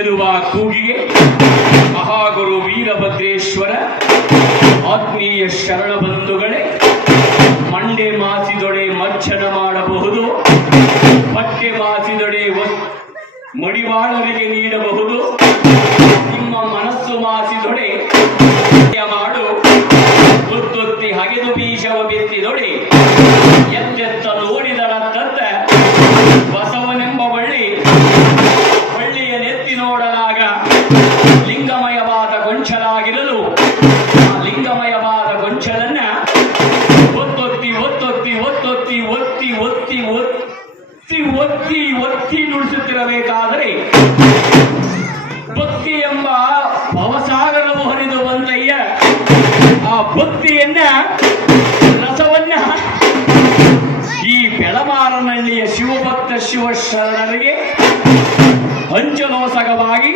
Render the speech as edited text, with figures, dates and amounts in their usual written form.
ಎನ್ನುವ ಕೂಗಿಗೆ ಮಹಾಗುರು ವೀರಭದ್ರೇಶ್ವರ ಆತ್ಮೀಯ ಶರಣ ಬಂಧುಗಳೇ, ಮಂಡೆ ಮಾಸಿದೊಡೆ ಮಜ್ಜನ ಮಾಡಬಹುದು, ಬಟ್ಟೆ ಮಾಸಿದೊಡೆ ಮಡಿವಾಳರಿಗೆ ನೀಡಬಹುದು, ನಿಮ್ಮ ಮನಸ್ಸು ಮಾಸಿದೊಡೆ ಮಾಡು, ಗೊತ್ತೊತ್ತಿ ಹಗೆದು ಬೀಜವ ಬಿತ್ತಿದೊಡೆ ಎತ್ತೆತ್ತ ನೋಡಿದರ ತತ್ತ ಬಸವನೆಂಬ ಬಳ್ಳಿಯ ನೆತ್ತಿ ನೋಡಲಾಗ ಲಿಂಗಮಯವಾದ ಗೊಂಚಲಾಗಿರಲು ಆ ಲಿಂಗಮಯವಾದ ಗೊಂಚಲನ್ನ ಒತ್ತೊತ್ತಿ ಒತ್ತೊತ್ತಿ ಒತ್ತೊತ್ತಿ ಒತ್ತಿ ಒತ್ತಿ ಒತ್ತಿ ಒತ್ತಿ ಒತ್ತಿ ನುಡಿಸುತ್ತಿರಬೇಕಾದರೆ ಭಕ್ತಿ ಎಂಬ ಭವಸಾಗರವು ಹರಿದು ಬಂದಯ್ಯ. ಆ ಭಕ್ತಿಯನ್ನ ರಸವನ್ನ ಈ ಬೆಳಮಾರನಹಳ್ಳಿಯ ಶಿವಭಕ್ತ ಶಿವಶರಣರಿಗೆ ಹಂಚಲೋಸಗವಾಗಿ